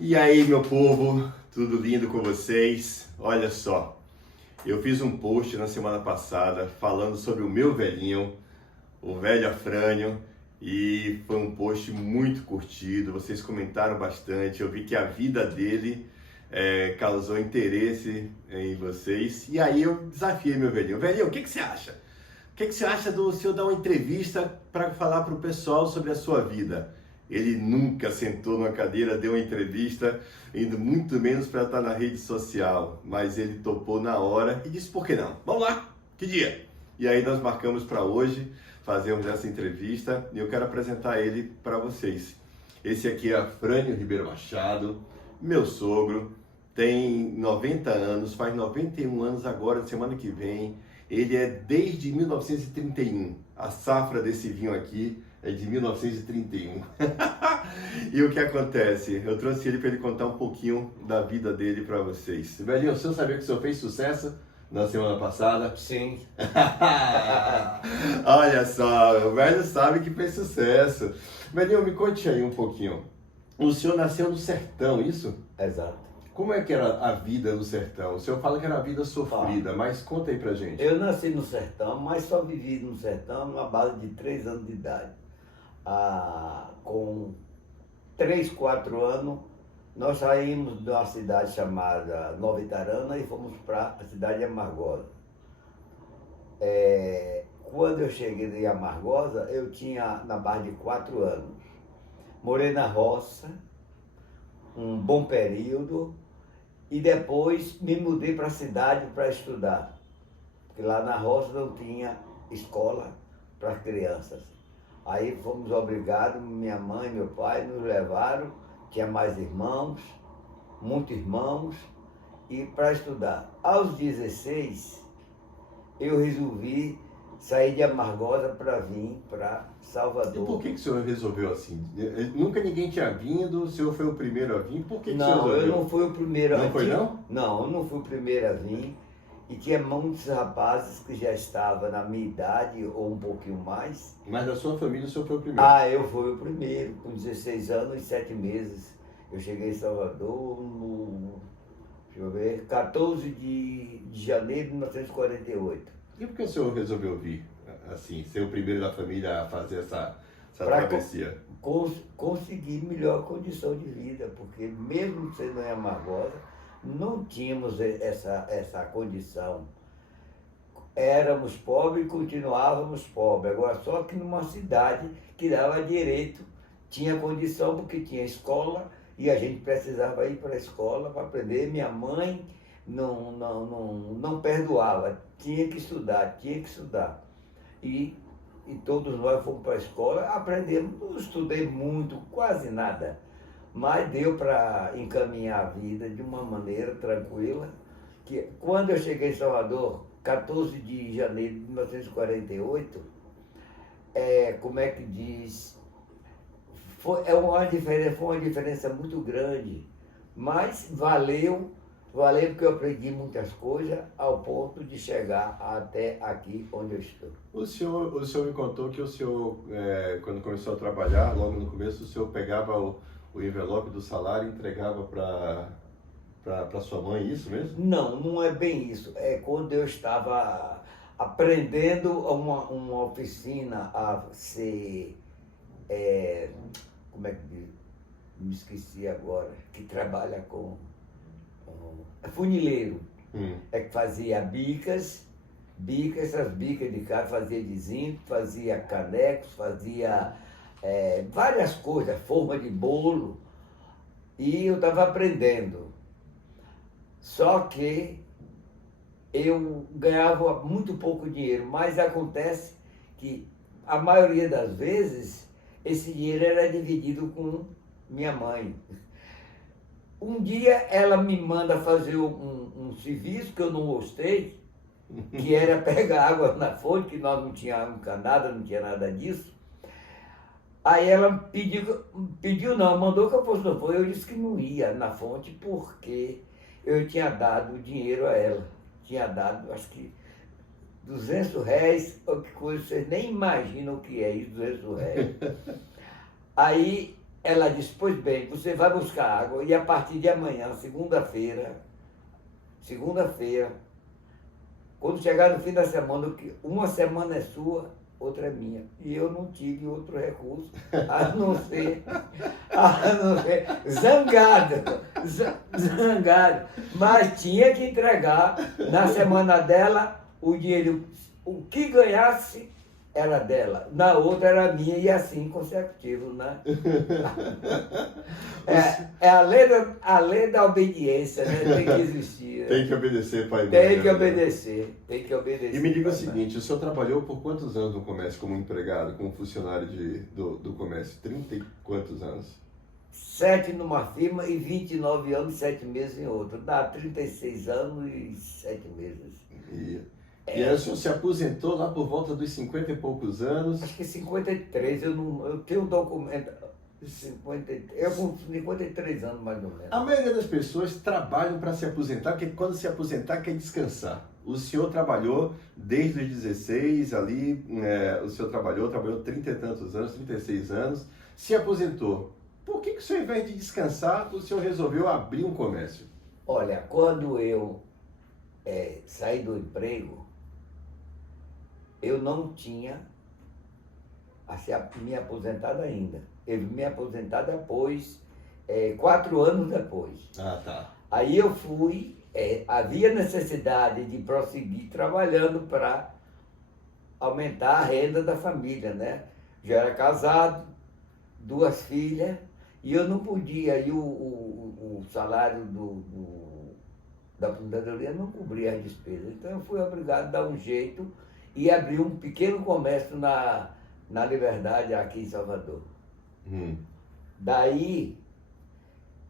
E aí, meu povo, tudo lindo com vocês? Olha só, eu fiz um post na semana passada falando sobre o meu velhinho, o velho Afrânio, e foi um post muito curtido, vocês comentaram bastante, eu vi que a vida dele causou interesse em vocês, e aí eu desafiei meu velhinho. Velhinho, o que você acha? O que você acha do senhor dar uma entrevista para falar para o pessoal sobre a sua vida? Ele nunca sentou numa cadeira, deu uma entrevista, indo muito menos para estar na rede social, mas ele topou na hora e disse: por que não? Vamos lá, que dia? E aí nós marcamos para hoje fazermos essa entrevista e eu quero apresentar ele para vocês. Esse aqui é Afrânio Ribeiro Machado, meu sogro, tem 90 anos, faz 91 anos agora, semana que vem. Ele é desde 1931, a safra desse vinho aqui é de 1931. E o que acontece? Eu trouxe ele para ele contar um pouquinho da vida dele para vocês. Velhinho, o senhor sabia que o senhor fez sucesso na semana passada? Sim. Olha só, o velho sabe que fez sucesso. Velhinho, me conte aí um pouquinho. O senhor nasceu no sertão, isso? Exato. Como é que era a vida no sertão? O senhor fala que era a vida sofrida, mas conta aí pra gente. Eu nasci no sertão, mas só vivi no sertão numa base de 3 anos de idade. Com 3, 4 anos, nós saímos de uma cidade chamada Nova Itarana e fomos para a cidade de Amargosa. Quando eu cheguei em Amargosa, eu tinha na base de 4 anos. Morei na roça, um bom período, e depois me mudei para a cidade para estudar, porque lá na roça não tinha escola para crianças. Aí fomos obrigados, minha mãe e meu pai nos levaram, tinha mais irmãos, muitos irmãos, e para estudar. Aos 16, eu resolvi sair de Amargosa para vir para Salvador. E por que o senhor resolveu assim? Nunca ninguém tinha vindo, o senhor foi o primeiro a vir, por que o senhor Não, resolveu? eu não fui o primeiro a vir. Não foi não? Não, eu não fui o primeiro a vir. E tinha muitos rapazes que já estavam na minha idade ou um pouquinho mais. Mas da sua família o senhor foi o primeiro? Eu fui o primeiro, com 16 anos e 7 meses. Eu cheguei em Salvador no, deixa eu ver, 14 de janeiro de 1948. E por que o senhor resolveu vir, assim, ser o primeiro da família a fazer essa Pra travessia? conseguir melhor condição de vida, porque mesmo sendo em Amargosa, não tínhamos essa condição. Éramos pobres e continuávamos pobres. Agora, só que numa cidade que dava direito, tinha condição porque tinha escola e a gente precisava ir para a escola para aprender. Minha mãe não perdoava, tinha que estudar, tinha que estudar. E todos nós fomos para a escola, aprendemos, não estudei muito, quase nada. Mas deu para encaminhar a vida de uma maneira tranquila, que quando eu cheguei em Salvador, 14 de janeiro de 1948, como é que diz, foi uma diferença muito grande, mas valeu porque eu aprendi muitas coisas ao ponto de chegar até aqui onde eu estou. O senhor me contou que o senhor, quando começou a trabalhar, logo no começo, o senhor pegava o envelope do salário e entregava para sua mãe, isso mesmo? Não, não é bem isso. É quando eu estava aprendendo uma oficina a ser, como é que diz? Me esqueci agora, que trabalha com funileiro. É que fazia bicas, essas bicas de carro, fazia de zinco, fazia canecos, fazia várias coisas, forma de bolo, e eu estava aprendendo. Só que eu ganhava muito pouco dinheiro, mas acontece que a maioria das vezes esse dinheiro era dividido com minha mãe. Um dia ela me manda fazer um serviço que eu não gostei, que era pegar água na fonte, que nós não tínhamos encanada, não tinha nada disso. Aí ela pediu não, mandou que eu fosse na fonte. Eu disse que não ia na fonte porque eu tinha dado dinheiro a ela. Tinha dado, acho que R$ 200, ou que coisa, vocês nem imaginam o que é isso, R$ 200. Aí ela disse, pois bem, você vai buscar água e a partir de amanhã, segunda-feira, quando chegar no fim da semana, uma semana é sua, outra é minha. E eu não tive outro recurso, a não ser zangado. Mas tinha que entregar na semana dela o dinheiro, o que ganhasse era dela, na outra era minha e assim consecutivo, né? É a lei da obediência, né? Tem que existir. Né? Tem que obedecer, pai. Tem que obedecer, tem que obedecer. E me diga o seguinte, o senhor trabalhou por quantos anos no comércio como empregado, como funcionário do comércio? 30 e quantos anos? 7 numa firma e 29 anos e 7 meses em outra. Dá 36 anos e 7 meses. E aí o senhor se aposentou lá por volta dos 50 e poucos anos? Acho que 53, eu tenho um documento. Eu com 53 anos mais ou menos. A maioria das pessoas trabalham para se aposentar, porque quando se aposentar quer descansar. O senhor trabalhou desde os 16 ali, o senhor trabalhou 30 e tantos anos, 36 anos, se aposentou. Por que o senhor, ao invés de descansar, o senhor resolveu abrir um comércio? Olha, quando eu saí do emprego, eu não tinha me aposentado ainda. Eu me aposentar depois, 4 anos depois. Ah, tá. Aí eu fui, havia necessidade de prosseguir trabalhando para aumentar a renda da família, né? Já era casado, 2 filhas, e eu não podia, e o salário da aposentadoria não cobria as despesas. Então eu fui obrigado a dar um jeito e abrir um pequeno comércio na Liberdade, aqui em Salvador. Daí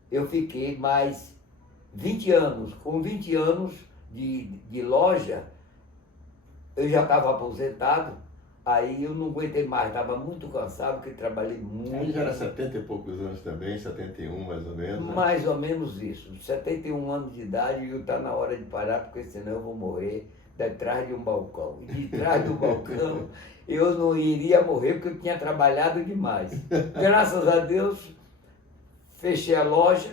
eu fiquei mais 20 anos. Com 20 anos de loja, eu já estava aposentado, aí eu não aguentei mais, estava muito cansado, porque trabalhei muito. Aí já era 70 e poucos anos também, 71 mais ou menos. Né? Mais ou menos isso, 71 anos de idade e eu está na hora de parar, porque senão eu vou morrer detrás de um balcão. E de trás do balcão eu não iria morrer porque eu tinha trabalhado demais. Graças a Deus, fechei a loja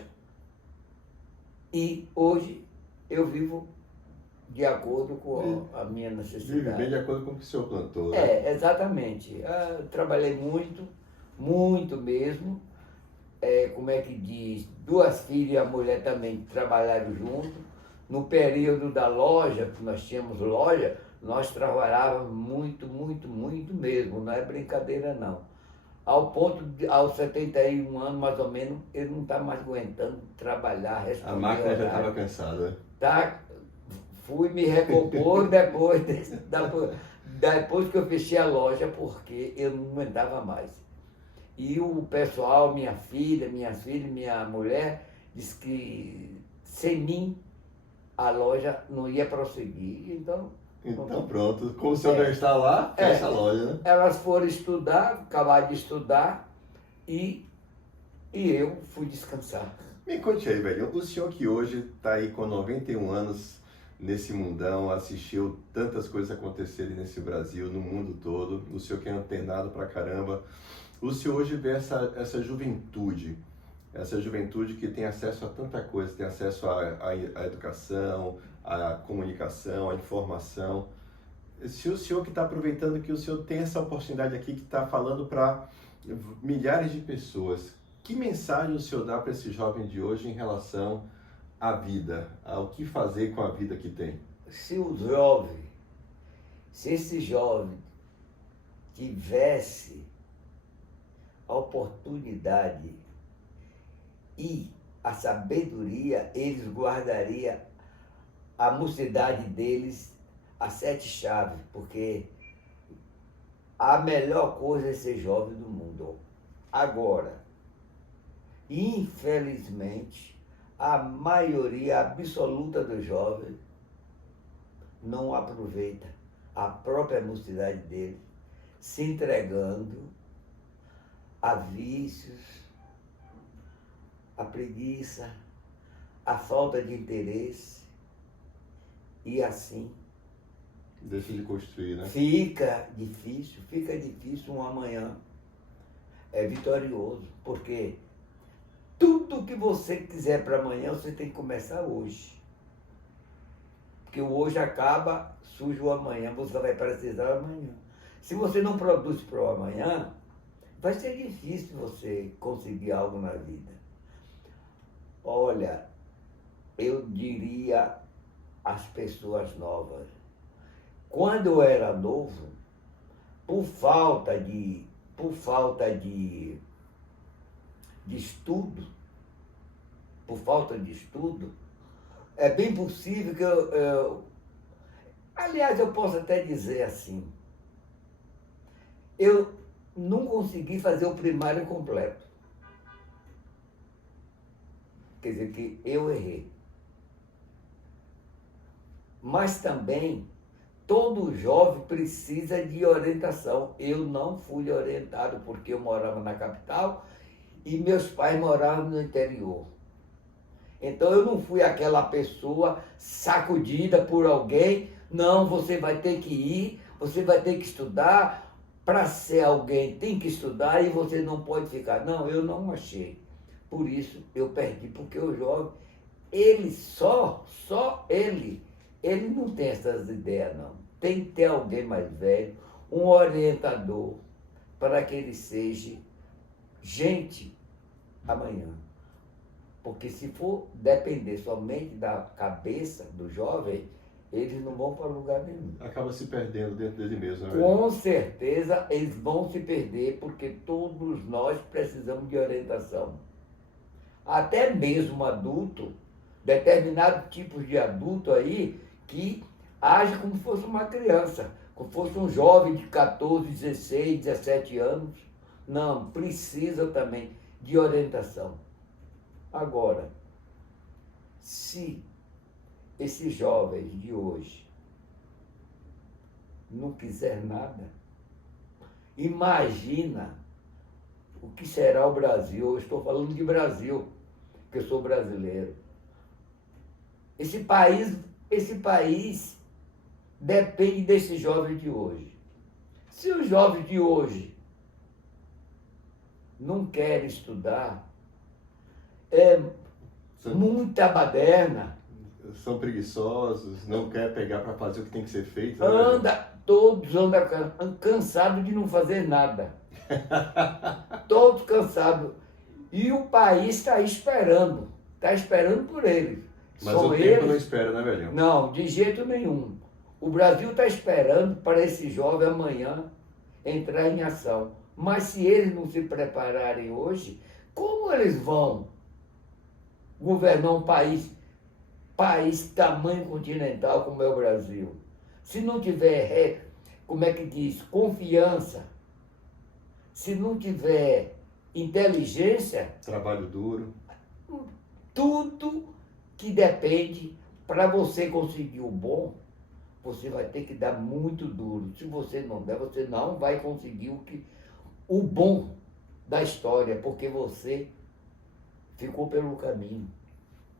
e hoje eu vivo de acordo com a minha necessidade. Vive bem de acordo com o que o senhor plantou. Né? Exatamente. Eu trabalhei muito, muito mesmo. Como é que diz? 2 filhas e a mulher também trabalharam junto. No período da loja, que nós tínhamos loja, nós trabalhávamos muito, muito, muito mesmo, não é brincadeira não. Ao ponto de, aos 71 anos, mais ou menos, ele não está mais aguentando trabalhar, responder. A máquina já estava cansada. Tá, fui me recompor depois que eu fechei a loja, porque eu não aguentava mais. E o pessoal, minhas filhas, minha mulher, disse que sem mim a loja não ia prosseguir. Então pronto, como o senhor já está lá, fecha a loja, né? Elas foram estudar, acabaram de estudar e eu fui descansar. Me conte aí, velho, o senhor que hoje está aí com 91 anos nesse mundão, assistiu tantas coisas acontecerem nesse Brasil, no mundo todo, o senhor que é antenado pra caramba, o senhor hoje vê essa juventude que tem acesso a tanta coisa, tem acesso à educação, à comunicação, à informação. Se o senhor que está aproveitando que o senhor tem essa oportunidade aqui, que está falando para milhares de pessoas, que mensagem o senhor dá para esse jovem de hoje em relação à vida, ao que fazer com a vida que tem? Se esse jovem tivesse a oportunidade e a sabedoria, eles guardariam a mocidade deles a 7 chaves, porque a melhor coisa é ser jovem do mundo. Agora, infelizmente, a maioria absoluta dos jovens não aproveita a própria mocidade deles, se entregando a vícios, a preguiça, a falta de interesse, e assim deixa de construir, né? Fica difícil um amanhã. é vitorioso, porque tudo que você quiser para amanhã, você tem que começar hoje. Porque o hoje acaba, surge o amanhã, você vai precisar amanhã. Se você não produz para o amanhã, vai ser difícil você conseguir algo na vida. Olha, eu diria às pessoas novas, quando eu era novo, por falta de estudo, é bem possível que aliás, eu posso até dizer assim, eu não consegui fazer o primário completo. Quer dizer que eu errei. Mas também, todo jovem precisa de orientação. Eu não fui orientado porque eu morava na capital e meus pais moravam no interior. Então eu não fui aquela pessoa sacudida por alguém. Não, você vai ter que ir, você vai ter que estudar. Para ser alguém tem que estudar e você não pode ficar. Não, eu não achei. Por isso eu perdi, porque o jovem, ele ele não tem essas ideias não. Tem que ter alguém mais velho, um orientador, para que ele seja gente amanhã. Porque se for depender somente da cabeça do jovem, eles não vão para lugar nenhum. Acaba se perdendo dentro dele mesmo, né? Com certeza eles vão se perder, porque todos nós precisamos de orientação. Até mesmo adulto, determinados tipos de adulto aí, que age como se fosse uma criança, como se fosse um jovem de 14, 16, 17 anos. Não, precisa também de orientação. Agora, se esses jovens de hoje não quiser nada, imagina o que será o Brasil. Eu estou falando de Brasil, porque eu sou brasileiro. Esse país depende desse jovem de hoje. Se os jovens de hoje não querem estudar, é muita baderna. São preguiçosos, não querem pegar para fazer o que tem que ser feito. Todos andam cansados de não fazer nada. Todos cansados. E o país está esperando por eles. Mas o tempo não espera, né, velho? Não, de jeito nenhum. O Brasil está esperando para esse jovem amanhã entrar em ação. Mas se eles não se prepararem hoje, como eles vão governar um país tamanho continental como é o Brasil? Se não tiver, confiança, se não tiver inteligência... Trabalho duro. Tudo que depende, para você conseguir o bom, você vai ter que dar muito duro. Se você não der, você não vai conseguir o bom da história, porque você ficou pelo caminho.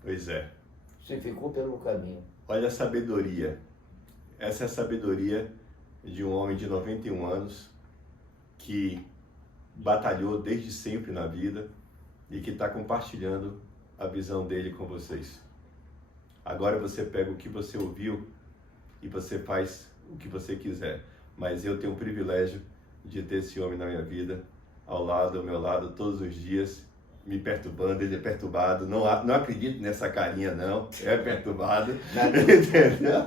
Pois é. Você ficou pelo caminho. Olha a sabedoria. Essa é a sabedoria de um homem de 91 anos que batalhou desde sempre na vida e que está compartilhando a visão dele com vocês. Agora você pega o que você ouviu e você faz o que você quiser. Mas eu tenho o privilégio de ter esse homem na minha vida, ao meu lado, todos os dias, me perturbando. Ele é perturbado, não acredito nessa carinha não, é perturbado, entendeu?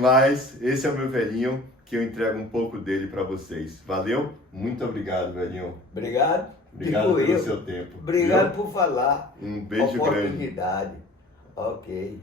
Mas esse é o meu velhinho, que eu entrego um pouco dele para vocês. Valeu? Muito obrigado, velhinho. Obrigado. Obrigado pelo seu tempo. Obrigado por falar. Um beijo grande. Oportunidade. Ok.